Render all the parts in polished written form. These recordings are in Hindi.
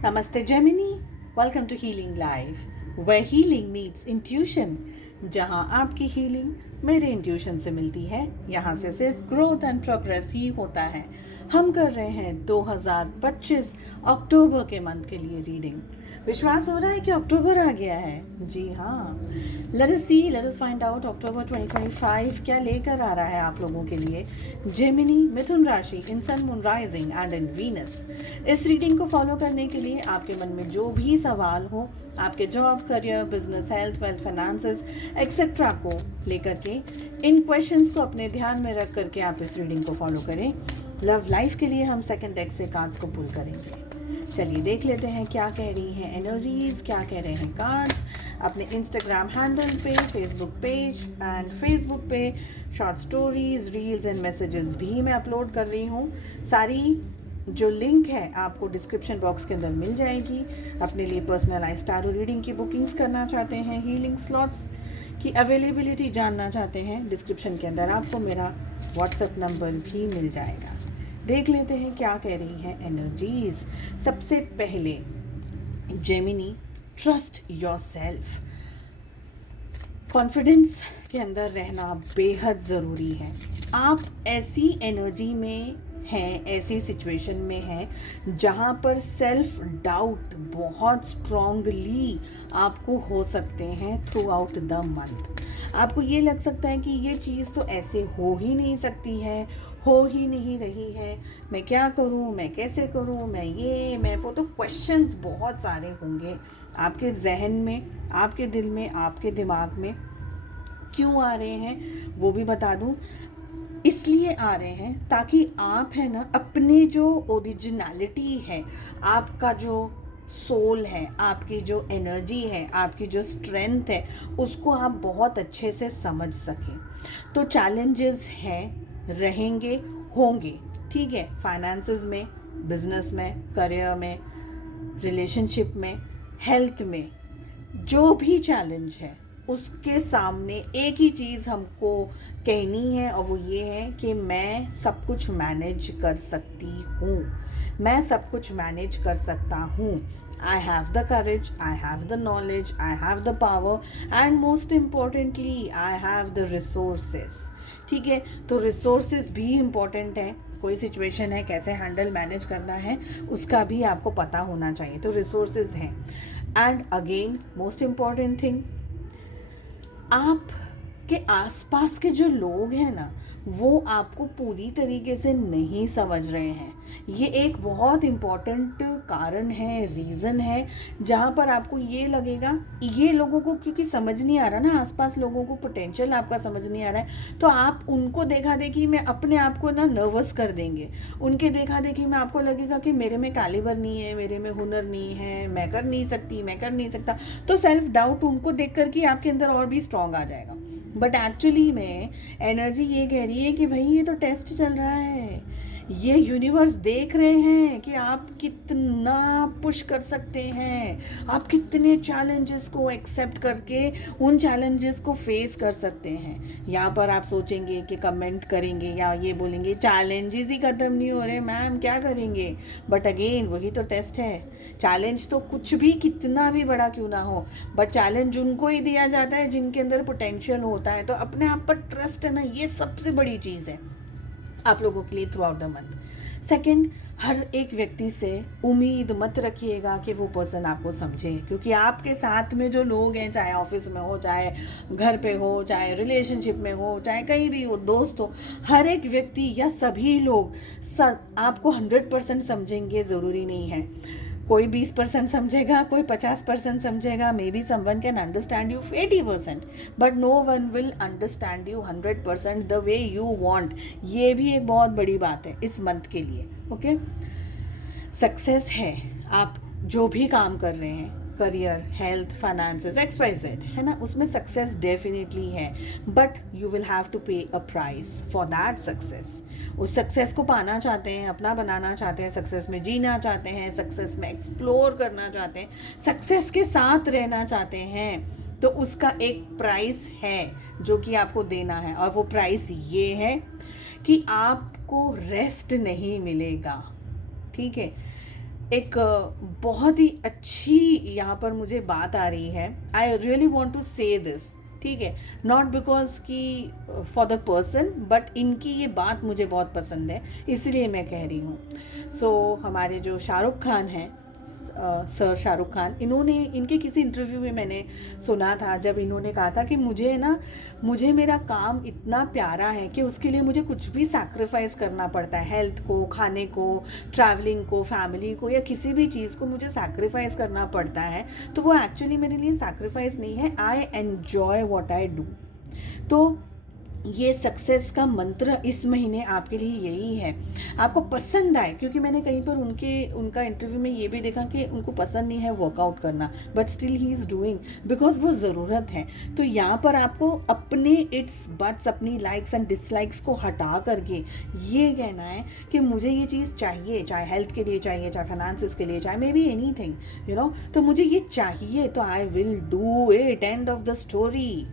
Namaste Gemini, welcome to Healing Life, where healing meets intuition. जहाँ आपकी हीलिंग मेरे इंट्यूशन से मिलती है, यहाँ से सिर्फ ग्रोथ एंड प्रोग्रेस ही होता है। हम कर रहे हैं 2025 अक्टूबर के मंथ के लिए रीडिंग। विश्वास हो रहा है कि अक्टूबर आ गया है? जी हाँ। लेट अस फाइंड आउट अक्टूबर 2025 क्या लेकर आ रहा है आप लोगों के लिए। जेमिनी, मिथुन राशि, in sun, moon rising and in Venus. इस रीडिंग को फॉलो करने के लिए आपके मन में जो भी सवाल हो, आपके job, career, business, health, wealth, finances etcetera को लेकर के, इन क्वेश्चंस को अपने ध्यान में रख करके आप इस रीडिंग को फॉलो करें। लव लाइफ के लिए हम सेकंड डेक से कार्ड्स को पुल करेंगे। चलिए देख लेते हैं क्या कह रही हैं एनर्जीज, क्या कह रहे हैं कार्ड्स। अपने इंस्टाग्राम हैंडल पे, फेसबुक पेज एंड फेसबुक पे short stories, reels and messages भी मैं अपलोड कर रही हूँ। सारी जो लिंक है आपको डिस्क्रिप्शन बॉक्स के अंदर मिल जाएगी। अपने लिए पर्सनलाइज टारो रीडिंग की बुकिंग्स करना चाहते हैं, हीलिंग स्लॉट्स की अवेलेबिलिटी जानना चाहते हैं, डिस्क्रिप्शन के अंदर आपको मेरा व्हाट्सएप नंबर भी मिल जाएगा। देख लेते हैं क्या कह रही हैं एनर्जीज। सबसे पहले Gemini, trust your self. Confidence के अंदर रहना बेहद ज़रूरी है। आप ऐसी एनर्जी में हैं, ऐसी सिचुएशन में हैं जहाँ पर सेल्फ डाउट बहुत स्ट्रांगली आपको हो सकते हैं थ्रू आउट द मंथ। आपको ये लग सकता है कि ये चीज़ तो ऐसे हो ही नहीं सकती है, हो ही नहीं रही है, मैं क्या करूँ, मैं कैसे करूँ, मैं वो। तो क्वेश्चंस बहुत सारे होंगे आपके जहन में, आपके दिल में, आपके दिमाग में। क्यों आ रहे हैं वो भी बता दूँ। इसलिए आ रहे हैं ताकि आप है ना, अपने जो ओरिजिनलिटी है, आपका जो सोल है, आपकी जो एनर्जी है, आपकी जो स्ट्रेंथ है, उसको आप बहुत अच्छे से समझ सकें। तो चैलेंजेस हैं, रहेंगे, होंगे, ठीक है। फाइनेंसेस में, बिजनेस में, करियर में, रिलेशनशिप में, हेल्थ में, जो भी चैलेंज है उसके सामने एक ही चीज़ हमको कहनी है, और वो ये है कि मैं सब कुछ मैनेज कर सकती हूँ, मैं सब कुछ मैनेज कर सकता हूँ। I have the courage, I have the knowledge, I have the power and most importantly I have the resources. ठीक है, तो रिसोर्सेज भी इम्पॉर्टेंट है। कोई सिचुएशन है, कैसे हैंडल मैनेज करना है, उसका भी आपको पता होना चाहिए। तो रिसोर्सेज हैं। And again most important thing, आपके आसपास के जो लोग हैं ना, वो आपको पूरी तरीके से नहीं समझ रहे हैं। ये एक बहुत इम्पॉर्टेंट कारण है, रीज़न है, जहाँ पर आपको ये लगेगा, ये लोगों को क्योंकि समझ नहीं आ रहा ना, आसपास लोगों को पोटेंशियल आपका समझ नहीं आ रहा है, तो आप उनको देखा देखी में अपने आप को ना नर्वस कर देंगे। उनके देखा देखी में आपको लगेगा कि मेरे में कैलिबर नहीं है, मेरे में हुनर नहीं है, मैं कर नहीं सकती, मैं कर नहीं सकता। तो सेल्फ डाउट उनको देख कर के आपके अंदर और भी स्ट्रांग आ जाएगा। बट एक्चुअली में एनर्जी ये कह रही है कि भाई ये तो टेस्ट चल रहा है, ये यूनिवर्स देख रहे हैं कि आप कितना पुश कर सकते हैं, आप कितने चैलेंजेस को एक्सेप्ट करके उन चैलेंजेस को फेस कर सकते हैं। यहाँ पर आप सोचेंगे कि कमेंट करेंगे या ये बोलेंगे चैलेंजेस ही ख़त्म नहीं हो रहे मैम, क्या करेंगे। बट अगेन वही तो टेस्ट है। चैलेंज तो कुछ भी, कितना भी बड़ा क्यों ना हो, बट चैलेंज उनको ही दिया जाता है जिनके अंदर पोटेंशियल होता है। तो अपने आप पर ट्रस्ट है ना, ये सबसे बड़ी चीज़ है आप लोगों के लिए throughout the month. Second, हर एक व्यक्ति से उम्मीद मत रखिएगा कि वो पर्सन आपको समझे, क्योंकि आपके साथ में जो लोग हैं, चाहे ऑफिस में हो, चाहे घर पे हो, चाहे रिलेशनशिप में हो, चाहे कहीं भी हो, दोस्त हो, हर एक व्यक्ति या सभी लोग आपको 100% समझेंगे ज़रूरी नहीं है। कोई 20% समझेगा, कोई 50% समझेगा, maybe someone can understand you 80%, but no one will understand you 100% the way you want. ये भी एक बहुत बड़ी बात है इस मंथ के लिए। ओके, सक्सेस है, आप जो भी काम कर रहे हैं, करियर, हेल्थ, फाइनेंसेस, XYZ, है ना, उसमें सक्सेस डेफिनेटली है, but you will have to pay a price for that success. उस सक्सेस को पाना चाहते हैं, अपना बनाना चाहते हैं, सक्सेस में जीना चाहते हैं, सक्सेस में एक्सप्लोर करना चाहते हैं, सक्सेस के साथ रहना चाहते हैं, तो उसका एक प्राइस है जो कि आपको देना है। और वो प्राइस ये है कि आपको रेस्ट नहीं मिलेगा। ठीक है, एक बहुत ही अच्छी यहाँ पर मुझे बात आ रही है. आई रियली वॉन्ट टू से दिस, ठीक है, नॉट बिकॉज कि फॉर द पर्सन, बट इनकी ये बात मुझे बहुत पसंद है, इसलिए मैं कह रही हूँ. सो हमारे जो शाहरुख खान हैं, सर शाहरुख खान, इन्होंने इनके किसी इंटरव्यू में मैंने सुना था, जब इन्होंने कहा था कि मुझे मेरा काम इतना प्यारा है कि उसके लिए मुझे कुछ भी सैक्रिफाइस करना पड़ता है. हेल्थ को, खाने को, ट्रैवलिंग को, फैमिली को, या किसी भी चीज़ को मुझे सैक्रिफाइस करना पड़ता है, तो वो एक्चुअली मेरे लिए सैक्रिफाइस नहीं है. I enjoy what I do. तो ये सक्सेस का मंत्र इस महीने आपके लिए यही है. आपको पसंद आए, क्योंकि मैंने कहीं पर उनका इंटरव्यू में ये भी देखा कि उनको पसंद नहीं है वर्कआउट करना, but still he is doing because वो ज़रूरत है. तो यहाँ पर आपको अपने इट्स बट्स, अपनी लाइक्स एंड डिसलाइक्स को हटा करके ये कहना है कि मुझे ये चीज़ चाहिए, चाहे हेल्थ के लिए चाहिए, चाहे फाइनेंसिस के लिए, चाहे may be any thing, you know, तो मुझे ये चाहिए, तो I will do it. End of the story,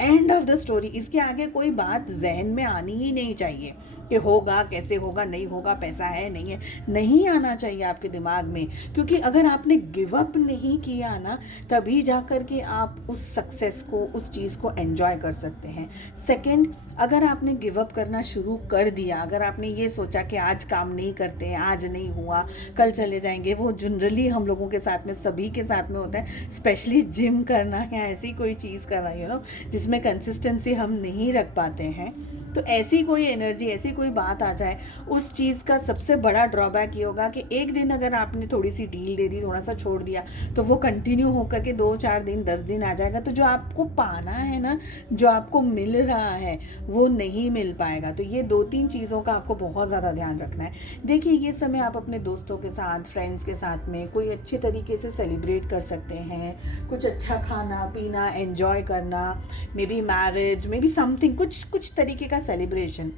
end of the story. इसके आगे कोई बात जहन में आनी ही नहीं चाहिए कि होगा, कैसे होगा, नहीं होगा, पैसा है, नहीं है, नहीं आना चाहिए आपके दिमाग में. क्योंकि अगर आपने गिव अप नहीं किया ना, तभी जा कर के आप उस सक्सेस को, उस चीज़ को एंजॉय कर सकते हैं. सेकंड, अगर आपने गिव अप करना शुरू कर दिया, अगर आपने ये सोचा कि आज काम नहीं करते हैं, आज नहीं हुआ, कल चले जाएंगे, वो जनरली हम लोगों के साथ में, सभी के साथ में होता है, स्पेशली जिम करना या ऐसी कोई चीज़ करना, यू नो, जिसमें कंसिस्टेंसी हम नहीं रख पाते हैं. तो ऐसी कोई एनर्जी, ऐसी कोई बात आ जाए, उस चीज़ का सबसे बड़ा ड्रॉबैक ये होगा कि एक दिन अगर आपने थोड़ी सी ढील दे दी, थोड़ा सा छोड़ दिया, तो वो कंटिन्यू होकर के 2-4 दिन, 10 दिन आ जाएगा, तो जो आपको पाना है ना, जो आपको मिल रहा है, वो नहीं मिल पाएगा. तो ये 2-3 चीज़ों का आपको बहुत ज़्यादा ध्यान रखना है. देखिए, ये समय आप अपने दोस्तों के साथ, फ्रेंड्स के साथ में कोई अच्छे तरीके से सेलिब्रेट कर सकते हैं. कुछ अच्छा खाना पीना, एन्जॉय करना, may be marriage, may be something, कुछ तरीके का सेलिब्रेशन.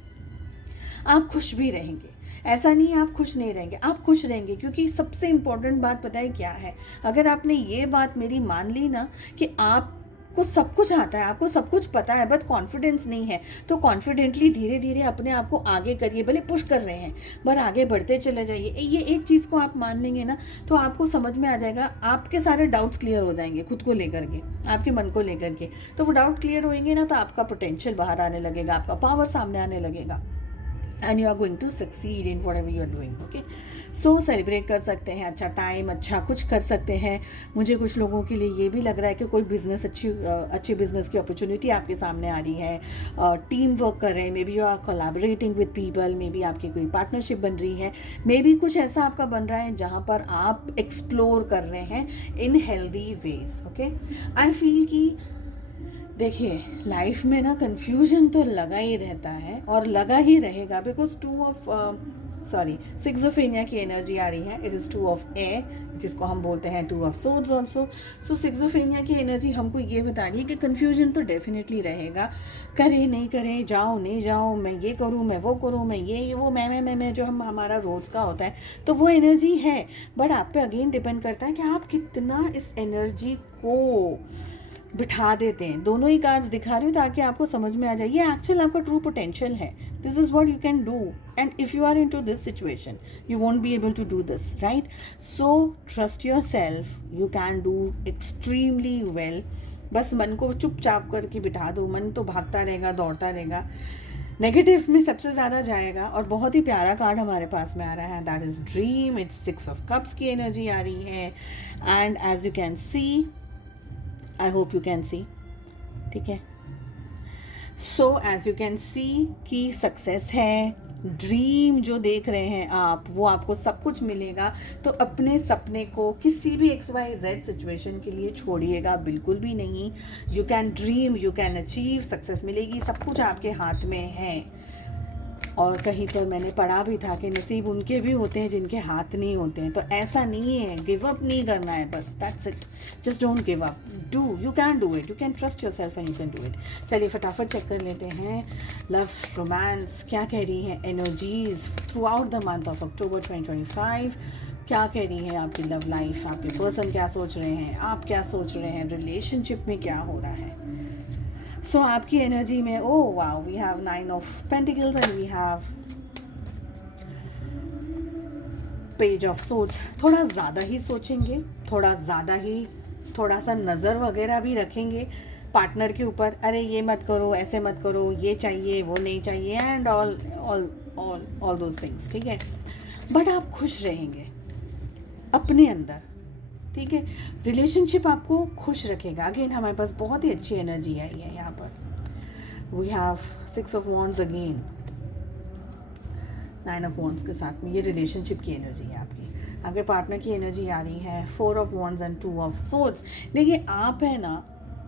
आप खुश भी रहेंगे, ऐसा नहीं है आप खुश नहीं रहेंगे, आप खुश रहेंगे. क्योंकि सबसे इम्पोर्टेंट बात पता है क्या है, अगर आपने ये बात मेरी मान ली ना कि आपको सब कुछ आता है, आपको सब कुछ पता है, बट कॉन्फिडेंस नहीं है, तो कॉन्फिडेंटली धीरे धीरे अपने आप को आगे करिए. भले पुश कर रहे हैं, पर आगे बढ़ते चले जाइए. ये एक चीज़ को आप मान लेंगे ना, तो आपको समझ में आ जाएगा, आपके सारे डाउट्स क्लियर हो जाएंगे खुद को लेकर के, आपके मन को लेकर के. तो वो डाउट क्लियर होंगे ना, तो आपका पोटेंशियल बाहर आने लगेगा, आपका पावर सामने आने लगेगा, and you are going to succeed in whatever you are doing. Okay, so celebrate कर सकते हैं, अच्छा टाइम, अच्छा कुछ कर सकते हैं. मुझे कुछ लोगों के लिए ये भी लग रहा है कि कोई बिजनेस, अच्छी बिजनेस की अपॉर्चुनिटी आपके सामने आ रही है. टीम वर्क कर रहे हैं, maybe you are collaborating with people, maybe आपकी कोई पार्टनरशिप बन रही है, मे बी कुछ ऐसा आपका बन रहा है जहाँ पर आप एक्सप्लोर कर रहे हैं in healthy ways. Okay, I feel कि देखिए, लाइफ में ना कन्फ्यूजन तो लगा ही रहता है और लगा ही रहेगा, बिकॉज 6 की एनर्जी आ रही है. इट इज़ 2 ऑफ एयर, जिसको हम बोलते हैं 2 ऑफ सोर्ड्स ऑल्सो. सो 6 की एनर्जी हमको ये बता रही है कि कन्फ्यूजन तो डेफिनेटली रहेगा. करें नहीं करें, जाओ नहीं जाओ, मैं ये करूँ, मैं वो करूँ, मैं ये वो, मैं जो हमारा रोज़ का होता है, तो वो एनर्जी है. बट आप पे अगेन डिपेंड करता है कि आप कितना इस एनर्जी को बिठा देते हैं. दोनों ही कार्ड्स दिखा रही हूँ ताकि आपको समझ में आ जाए ये एक्चुअल आपका ट्रू पोटेंशियल है. This is what you can do, and if you are into this situation you won't be able to do this, right? So trust yourself, you can do extremely well. बस मन को चुपचाप करके बिठा दो, मन तो भागता रहेगा, दौड़ता रहेगा, नेगेटिव में सबसे ज़्यादा जाएगा. और बहुत ही प्यारा कार्ड हमारे पास में आ रहा है, that is dream. It's 6 of cups की एनर्जी आ रही है, and as you can see, I hope you can see, ठीक है. So as you can see कि सक्सेस है, ड्रीम जो देख रहे हैं आप, वो आपको सब कुछ मिलेगा. तो अपने सपने को किसी भी XYZ सिचुएशन के लिए छोड़िएगा बिल्कुल भी नहीं. You can dream, you can achieve, success मिलेगी, सब कुछ आपके हाथ में है. और कहीं पर मैंने पढ़ा भी था कि नसीब उनके भी होते हैं जिनके हाथ नहीं होते हैं. तो ऐसा नहीं है, गिव अप नहीं करना है, बस that's it. Just don't give up, do, you can do it, you can trust your self and you can do it. चलिए फटाफट चेक कर लेते हैं लव, रोमांस, क्या कह रही हैं energies through out the month of October 2025. क्या कह रही है आपकी लव लाइफ, आपके पर्सन क्या सोच रहे हैं, आप क्या सोच रहे हैं, रिलेशनशिप में क्या हो रहा है. सो आपकी एनर्जी में, oh wow, we have 9 of pentacles and we have page of swords, थोड़ा ज़्यादा ही सोचेंगे, थोड़ा सा नज़र वगैरह भी रखेंगे पार्टनर के ऊपर, अरे ये मत करो, ऐसे मत करो, ये चाहिए, वो नहीं चाहिए, एंड ऑल दोज थिंग्स, ठीक है। बट आप खुश रहेंगे अपने अंदर, ठीक है। रिलेशनशिप आपको खुश रखेगा। अगेन हमारे पास बहुत ही अच्छी एनर्जी आई है यहाँ पर। We have 6 of wands again, 9 of wands के साथ में, ये रिलेशनशिप की एनर्जी है आपकी। आपके पार्टनर की एनर्जी आ रही है 4 of wands and 2 of swords. देखिए आप है ना,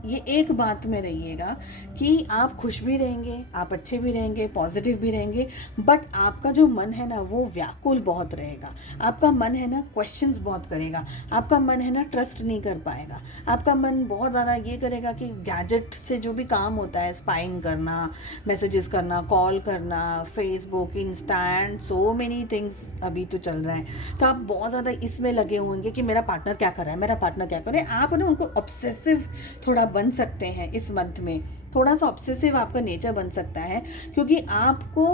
ये एक बात में रहिएगा कि आप खुश भी रहेंगे, आप अच्छे भी रहेंगे, पॉजिटिव भी रहेंगे, बट आपका जो मन है ना वो व्याकुल बहुत रहेगा। आपका मन है ना क्वेश्चंस बहुत करेगा, आपका मन है ना ट्रस्ट नहीं कर पाएगा, आपका मन बहुत ज़्यादा ये करेगा कि गैजेट से जो भी काम होता है, स्पाइंग करना, मैसेजेस करना, कॉल करना, Facebook, Insta and so many things अभी तो चल रहा है, तो आप बहुत ज़्यादा इसमें लगे होंगे कि मेरा पार्टनर क्या कर रहा है, मेरा पार्टनर क्या कर रहा है। आप ना उनको ऑब्सेसिव थोड़ा बन सकते हैं इस मंथ में, थोड़ा सा ऑब्सेसिव आपका नेचर बन सकता है, क्योंकि आपको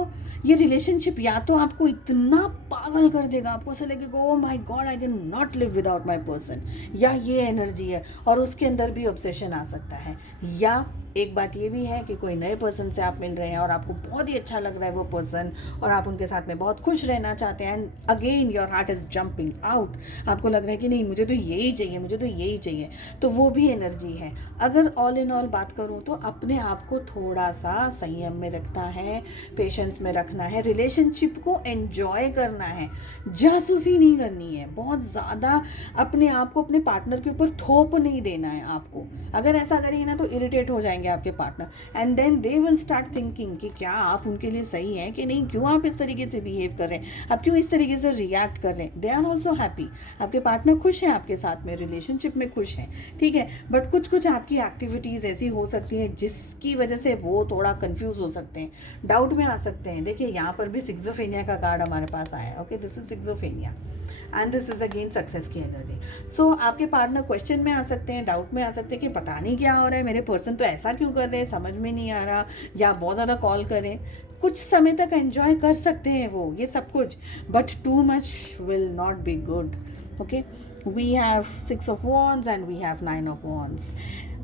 ये रिलेशनशिप या तो आपको इतना पागल कर देगा, आपको ऐसा लगेगा oh my God I can not live without my person, या ये एनर्जी है, और उसके अंदर भी ऑब्सेशन आ सकता है। या एक बात ये भी है कि कोई नए पर्सन से आप मिल रहे हैं और आपको बहुत ही अच्छा लग रहा है वो पर्सन, और आप उनके साथ में बहुत खुश रहना चाहते हैं, and again your heart is jumping out, आपको लग रहा है कि नहीं मुझे तो यही चाहिए, मुझे तो यही चाहिए, तो वो भी एनर्जी है। अगर ऑल इन ऑल बात करूँ तो अपने आप को थोड़ा सा संयम में रखना है, पेशेंस में रखना है, रिलेशनशिप को एंजॉय करना है, जासूसी नहीं करनी है, बहुत ज़्यादा अपने आप को अपने पार्टनर के ऊपर थोप नहीं देना है आपको। अगर ऐसा करेंगे ना तो इरिटेट हो जाएंगे आपके partner, and then they will start thinking कि क्या आप उनके लिए सही हैं कि नहीं, क्यों आप इस तरीके से बिहेव कर रहे हैं, आप क्यों इस तरीके से रिएक्ट कर रहे हैं। दे आर ऑल्सो हैप्पी, आपके पार्टनर खुश हैं आपके साथ में, रिलेशनशिप में खुश हैं, ठीक है। बट कुछ आपकी एक्टिविटीज़ ऐसी हो सकती हैं जिसकी वजह से वो थोड़ा कंफ्यूज हो सकते हैं, डाउट में आ सकते हैं। देखिए यहाँ पर भी सिक्सोफेनिया का कार्ड हमारे पास आया है, okay, this is sixophenia and this is again success की एनर्जी। सो आपके पार्टनर क्वेश्चन में आ सकते हैं, डाउट में आ सकते हैं कि पता नहीं क्या हो रहा है, मेरे पर्सन तो ऐसा क्यों कर रहे हैं, समझ में नहीं आ रहा, या बहुत ज़्यादा कॉल करें। कुछ समय तक एंजॉय कर सकते हैं वो ये सब कुछ, but too much will not be good, okay. We have 6 of wands and we have 9 of wands.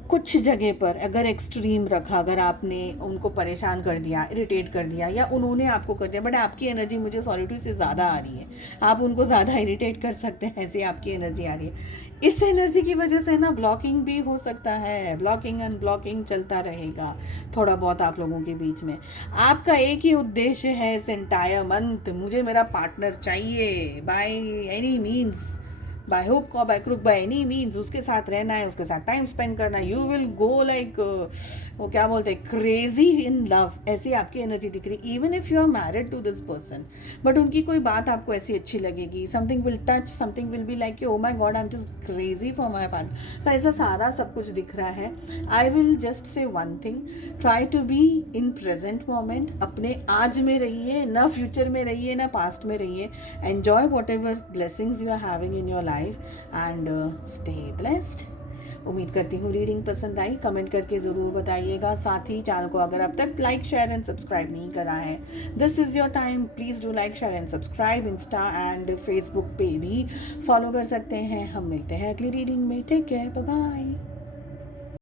कुछ जगह पर अगर एक्सट्रीम रखा, अगर आपने उनको परेशान कर दिया, इरिटेट कर दिया, या उन्होंने आपको कर दिया, बट आपकी एनर्जी मुझे सॉलिट्यूड से ज़्यादा आ रही है, आप उनको ज़्यादा इरिटेट कर सकते हैं, ऐसी आपकी एनर्जी आ रही है। इस एनर्जी की वजह से ना ब्लॉकिंग भी हो सकता है, ब्लॉकिंग अनब्लॉकिंग चलता रहेगा थोड़ा बहुत आप लोगों के बीच में। आपका एक ही उद्देश्य है इस एंटायर मंथ, मुझे मेरा पार्टनर चाहिए by any means, by hook or by crook, by any means उसके साथ रहना है, उसके साथ टाइम स्पेंड करना है। यू विल गो लाइक वो क्या बोलते हैं, क्रेजी इन लव, ऐसी आपकी एनर्जी दिख रही। Even if you are married to this person, but उनकी कोई बात आपको ऐसी अच्छी लगेगी, something will touch, something will be like oh my god I am just crazy for my partner. तो ऐसा सारा सब कुछ दिख रहा है। I will just say one thing, try to be in present moment, अपने आज में रहिए, ना फ्यूचर में रहिए ना पास्ट में रहिए। Enjoy whatever blessings you are having in your life and stay blessed. उम्मीद करती हूँ रीडिंग पसंद आई, कमेंट करके ज़रूर बताइएगा। साथ ही चैनल को अगर अब तक लाइक शेयर एंड सब्सक्राइब नहीं करा है, this is your time, please do like share and subscribe. Insta and Facebook पे भी फॉलो कर सकते हैं। हम मिलते हैं अगली रीडिंग में, टेक केयर, बाय बाय।